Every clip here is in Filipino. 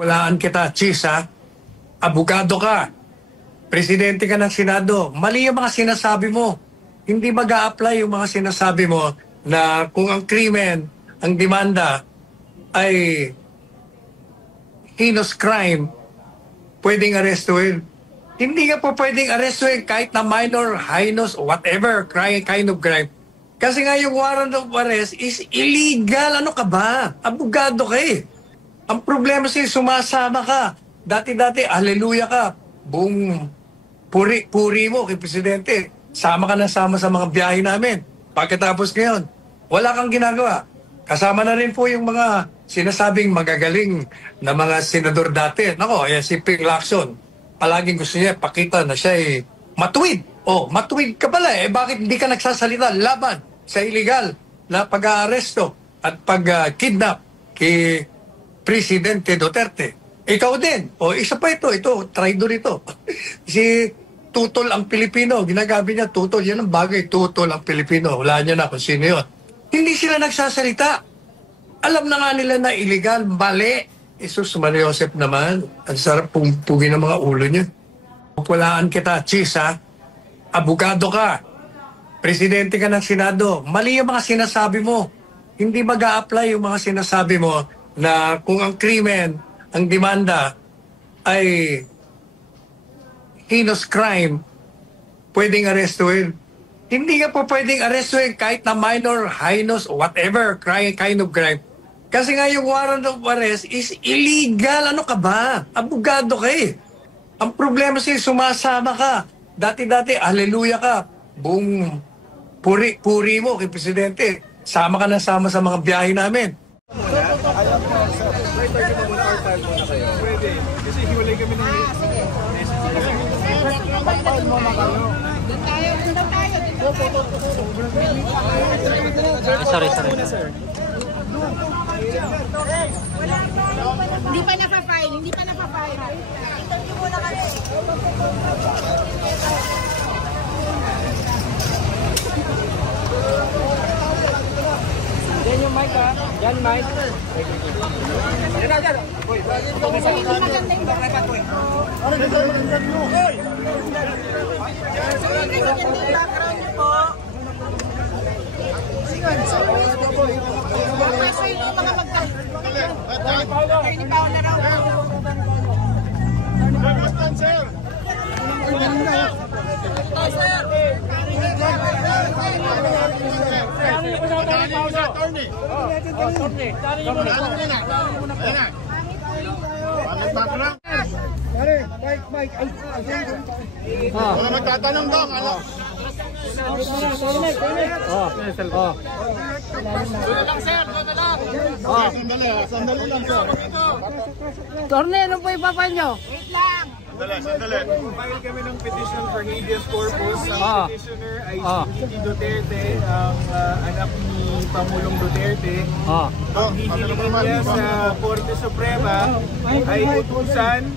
Walaan kita, Chis, ha? Abogado ka. Presidente ka ng Senado. Mali yung mga sinasabi mo. Hindi mag-a-apply yung mga sinasabi mo na kung ang krimen, ang demanda ay heinous crime, pwedeng arrestuin. Hindi ka po pwedeng arrestuin kahit na minor, heinous, whatever kind of crime. Kasi nga yung warrant of arrest is illegal. Ano ka ba? Abogado ka eh. Ang problema sa'yo, sumasama ka. Dati-dati, haleluya ka. Buong puri mo kay Presidente. Sama ka na sama sa mga biyahe namin. Pagkatapos ngayon, wala kang ginagawa. Kasama na rin po yung mga sinasabing magagaling na mga senador dati. Nako, si Ping Lacson. Palaging gusto niya pakita na siya ay matuwid. Oh, matuwid ka pala eh. Bakit hindi ka nagsasalita laban sa illegal na pag-aaresto at pag-kidnap kay Presidente Duterte? Ikaw din. O isa pa ito, traidor ito. Si tutol ang Pilipino. Ginagabi niya tutol. Yan ang bagay, tutol ang Pilipino. Wala niya na kung sino yun. Hindi sila nagsasalita. Alam na nga nila na illegal, mali. Jesus Maria Joseph naman. Ang sarap pugi ng mga ulo niya. Walaan kita, Chis, ha? Abogado ka. Presidente ka ng Senado. Mali yung mga sinasabi mo. Hindi mag-a-apply yung mga sinasabi mo na kung ang krimen, ang demanda ay heinous crime, pwedeng arrestuin. Hindi ka po pwedeng arrestuin kahit na minor, heinous, whatever kind of crime. Kasi nga yung warrant of arrest is illegal. Ano ka ba? Abogado ka eh. Ang problema sa'yo, sumasama ka. Dati-dati, haleluya ka. Buong puri mo kay Presidente. Sama ka na sama sa mga biyahe namin. Pwede. Kasi hiwalay kami ng Sorry. Hindi pa napapile. Interview muna kami. Yan yung mic, ha? Yan mic. Wala magtatanong dong, ano? Sandali lang, sir. Torne, ano po ipapa nyo? Wait lang. Sandali. File kami ng petition for habeas corpus. Ang petitioner ay si Titi Duterte, ang anak ni Pangulong Duterte. Ang hihilingin niya sa Korte Suprema ay utusan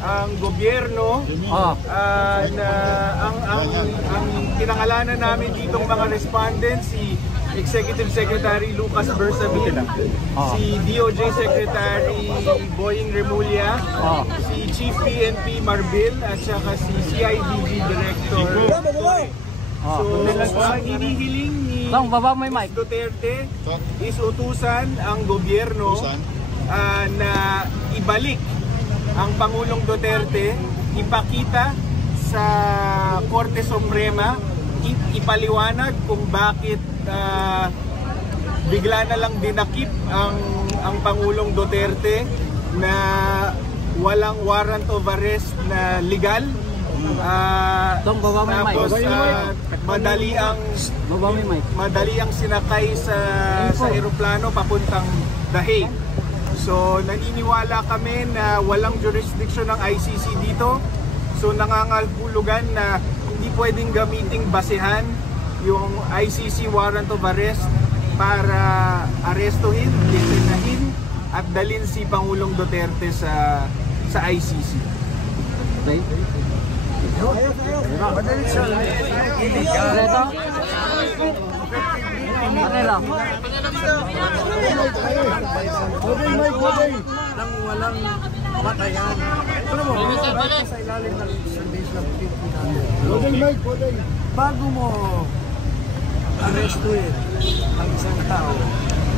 ang gobyerno na ang pinangalanan namin ditong mga respondents, si Executive Secretary Lucas Bersamin, si DOJ Secretary Boying Remulla, si Chief PNP Marbil, at saka si CIDG Director. So, ang hinihiling ni Duterte is utusan ang gobyerno na ibalik ang Pangulong Duterte, ipakita sa Korte Suprema, ipaliwanag kung bakit bigla na lang dinakip ang Pangulong Duterte na walang warrant of arrest na legal. Tapos madali ang sinakay sa eroplano papuntang The Hague. So naniniwala kami na walang jurisdiction ng ICC dito. So nangangahulugan na hindi pwedeng gamiting basehan yung ICC warrant of arrest para arestuhin, detinahin at dalhin si Pangulong Duterte sa ICC. Okay. Walang matayan. Ano mo, sa ilalim ng service ng PPW. Bago mo arrestuin ang isang tao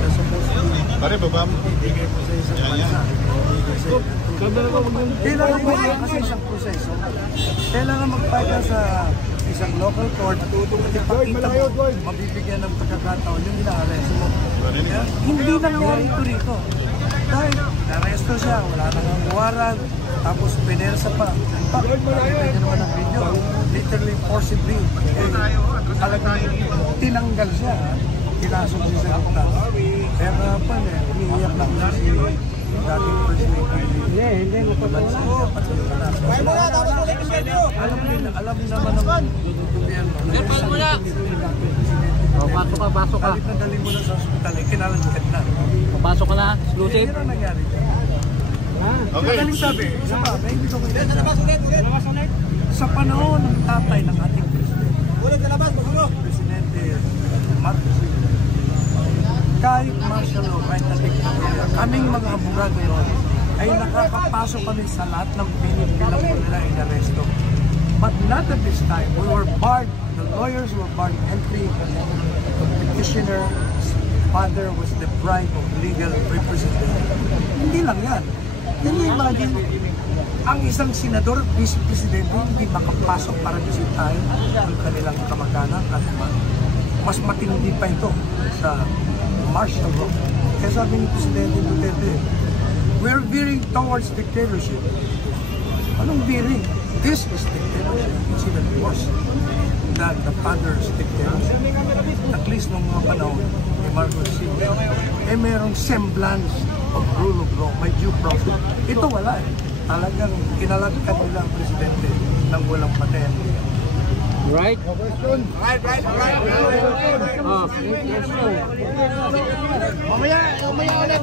na supposedly Pare, baba mo. ibigay mo sa isang bansa. Kailangan mo kasi isang proseso. Kailangan magpaka sa isang local court ipakita mo, mabibigyan ng pagkakataon yung ina-arresto mo. Hindi nangyari ito rito. Dahil na-arresto siya, wala nang warrant, tapos pinersa pa. In fact, pwede naman ang video, literally forcibly, talagang tinanggal siya. Kinasok siya sa dokta. Kaya kahapon umiiyak lang siya si dating president. Hindi, mapapala. Alam naman ng gobyerno. Pasok ka. Kalit na dali mo na sa ospital, kinalagkat na. Pasok ka na, exclusive. Yan ang nangyari. Okay. Galing sabi, isa pa, may hindi ko sa panahon ng tatay ng ating Presidente Marcos, kahit martial law, kahit na dictatorya, kaming mga abogado noon ay nakakapasok kami sa lahat ng pinipilang mo nila inaresto. But not at this time. We were barred, the lawyers were barred entry. The petitioner's father was deprived of legal representation. Hindi lang yan. Can you imagine, ang isang senador at vice-presidente hindi makapasok para bisitahin ang kanilang kamag-anak at mas matindi pa ito sa martial law. Kaya sabi ni Presidente Duterte, we're veering towards dictatorship. Anong veering? This is dictatorship. It's even worse than the father's dictatorship. At least nung mga panahon ni Marcos Sr. Merong semblance of rule of law, may due process. Ito wala eh. Talagang kinalagkan nila ang presidente ng walang paten. Right? Right. Yes, sir. Mamaya ulit.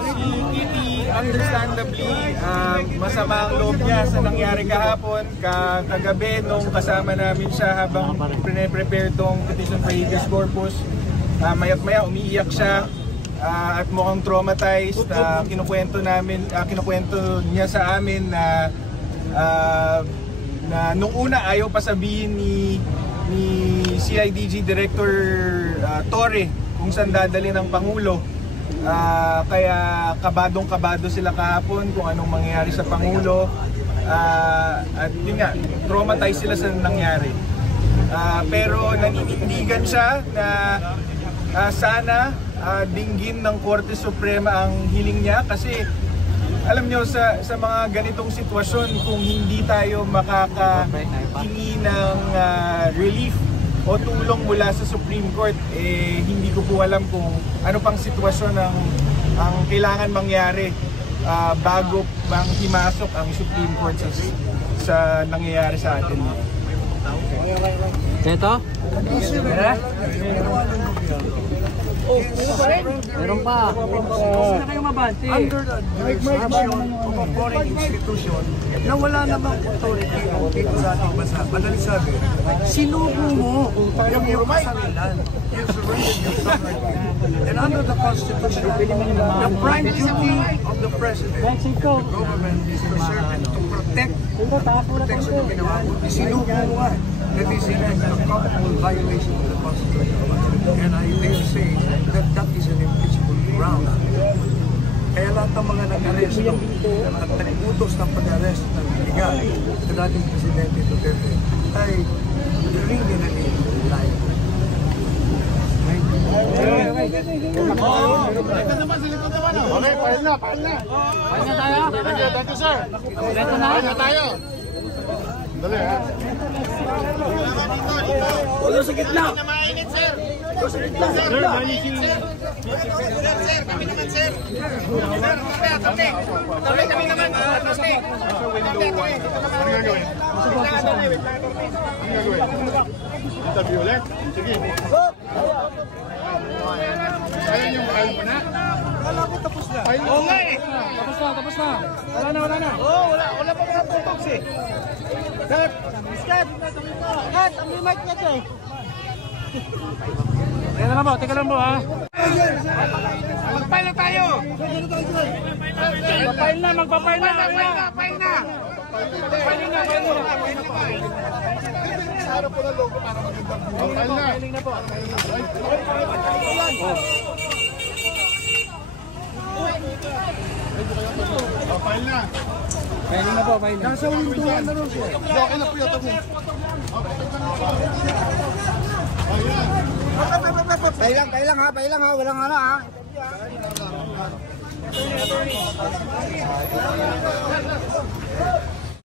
Si Kitty, understandably, masama ang loob niya sa nangyari kahapon, kagabi nung kasama namin siya habang prepare tong petition for habeas corpus. Maya't maya umiiyak siya at mukhang traumatized. Kinukwento niya sa amin na nung una ayaw pa sabihin ni CIDG Director Torre kung saan dadali ng Pangulo. Kaya kabadong-kabado sila kahapon kung anong mangyayari sa Pangulo. At yun nga, traumatized sila sa nangyari. Pero naninindigan siya na sana dinggin ng Korte Suprema ang hiling niya kasi alam nyo sa mga ganitong sitwasyon kung hindi tayo makakahingi ng relief o tulong mula sa Supreme Court hindi ko po alam kung ano pang sitwasyon ang kailangan mangyari bago bang himasok ang Supreme Court sa nangyayari sa atin. Ito? Meron pa. Saan kayo mabante? Under the jurisdiction of a foreign institution na wala namang authority dito sa ating bansa. Madali sabi, sinubo mo yung kasarilan. You surrendered your sovereignty. And under the Constitution, the prime duty of the President, the government, is to serve and to protect protection ng ginawa mo. Sinubo mo nga. That is in a culpable violation of the Constitution. And I dare say that is an impeachable ground. Kaya lahat ng mga nag-aresto at nag-utos ng pag-arrest ng illegal sa dating Presidente Duterte ay criminally liable. Okay, pahin na. Pahin na tayo? Thank you, sir. Ito na? Pahin na tayo. Dali, ha? Ulo sa gitna! Sir, bali si... Kami naman, sir. Kami naman. Ano gagawin? Interview ulit? Sige. Ayun yung file mo na? Kala ko tapos na. Oo nga eh. Tapos na. Wala na. Oo, wala pa mga tutoks eh. Skat, ang mic niya to eh. Teka lang po ha. Magpile na tayo! Magpapail na, magpapail na. Magpile na! Harap po ng logo para magandang buhay. Pailing na po. File na. Pailing na po, pailing. Nasa winduan na rin siya. Okay na po yata mo. Pailang ha, walang ano ha.